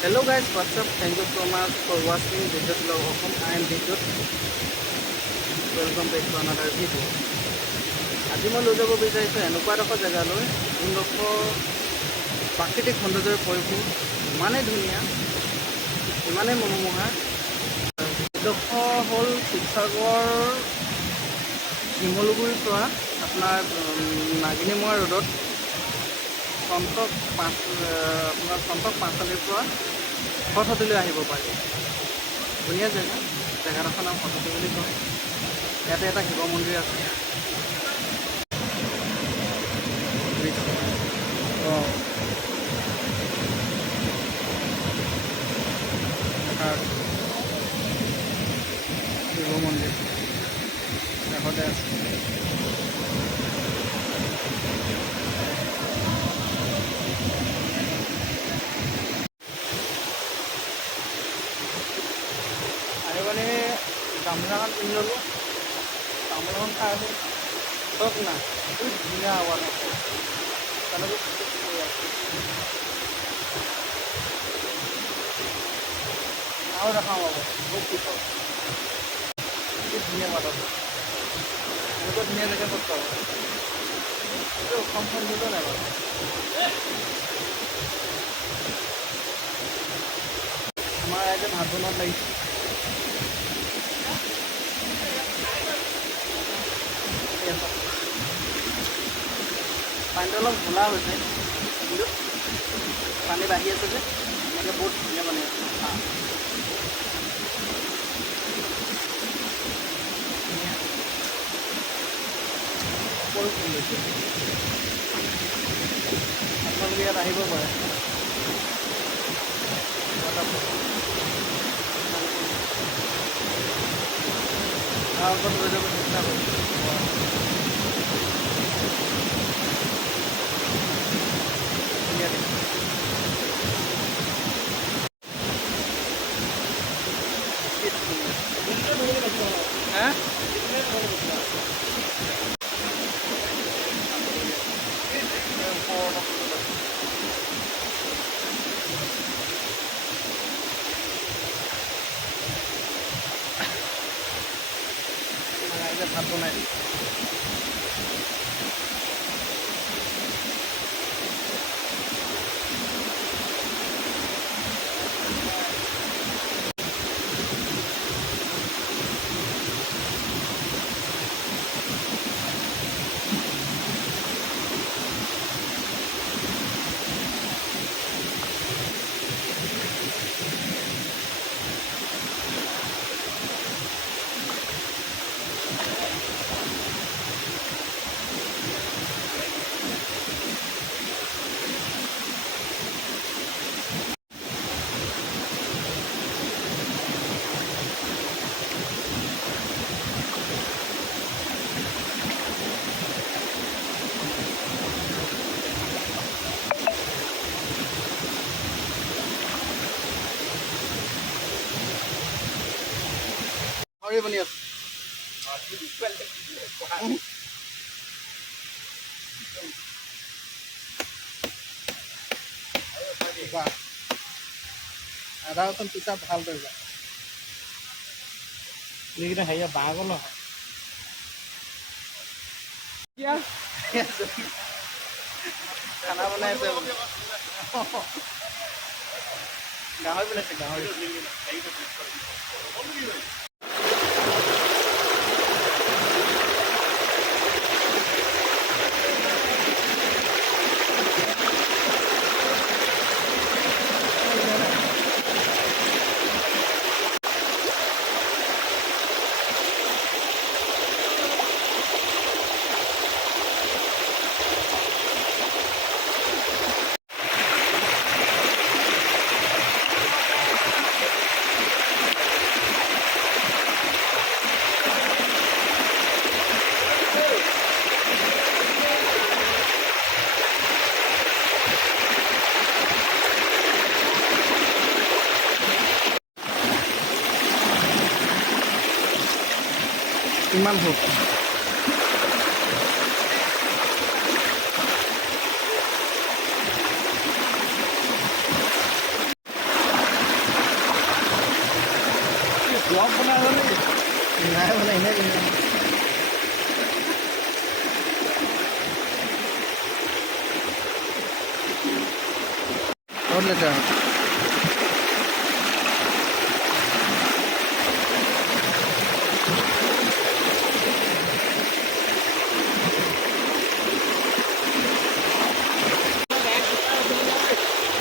Hello guys, what's up? Thank you so much for watching Vidyut Vlog Assam. I am Vidyut. Welcome back to another video. আজি মই লৈ যাব বিচাৰিছোঁ এনেকুৱা এডোখৰ জেগালৈ যোনডোখৰ প্ৰাকৃতিক সৌন্দৰ্যৰে পৰিপূৰ্ণ, ইমানেই ধুনীয়া, ইমানেই মনোমোহা। এইডোখৰ হ'ল শিৱসাগৰ শিমলুগুৰিৰ পৰা আপোনাৰ নাগিনীমৰা ৰোডত সন্তক পাঁচআলিৰ পৰা সৰ্থেবাৰীলৈ আহিব পাৰি। ধুনীয়া জেগা, জেগাডোখৰ নাম সৰ্থেবাৰী বুলি কয়। ইয়াতে এটা শিৱ মন্দিৰ আছে। শিৱ মন্দিৰ কাষতে আছে। আহি মানে গামোচাখন পিন্ধি ল'লোঁ, তামোল এখন খাই আছোঁ। চব না বহুত ধুনীয়া আৱাজ আছে, তেনেকৈ আৰু দেখাওঁ পাব বহুত পিছত বহুত ধুনীয়া মাত আছে। এনেকুৱা ধুনীয়া জেগা ক'ত পাব? এইটো অসমখন দিলেও নাই বাৰু। আমাৰ ইয়াতে ভাত বনোৱাত লাগিছে। পানীটো অলপ ঘোলা হৈছে, কিন্তু পানী বাঢ়ি আছে যে এনেকৈ বহুত ধুনীয়া পানী আছে। আপোনালোকে ইয়াত আহিব পাৰে। তাৰ ওপৰত লৈ যাব চেষ্টা কৰিম। ভাত বনাই দিম। বনি আছে। আধা অকণ পিছা ভাল কৰিবা। এইকেইটা হেৰিয়া বাঁহ গ'ল নহয়। খানা বনাই আছে, গাহৰি বনাইছে, গাহৰি। কিমান ভোক ব্লগ বনাই নেকি নাই বনাই এনেই বহুত লেতেৰা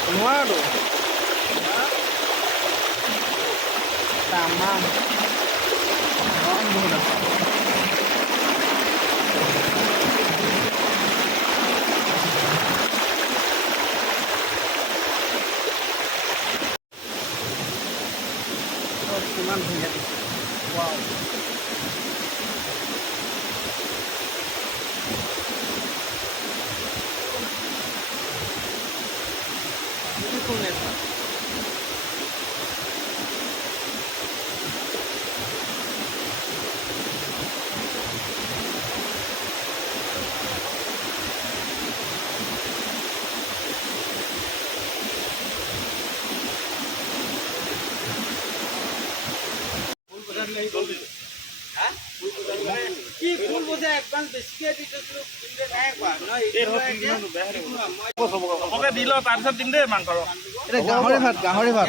নোৱাৰো তামাম বহুত আছে কিমান ধুনীয়া দিছে ৱাও beautiful nature কি ফুল বোঝা একদম বেছিকে দিতেছিলো কিন্তু নাই কোৱা নহয় দিল তাৰপিছত দিম দেই মাংস এটা গাহৰি ভাত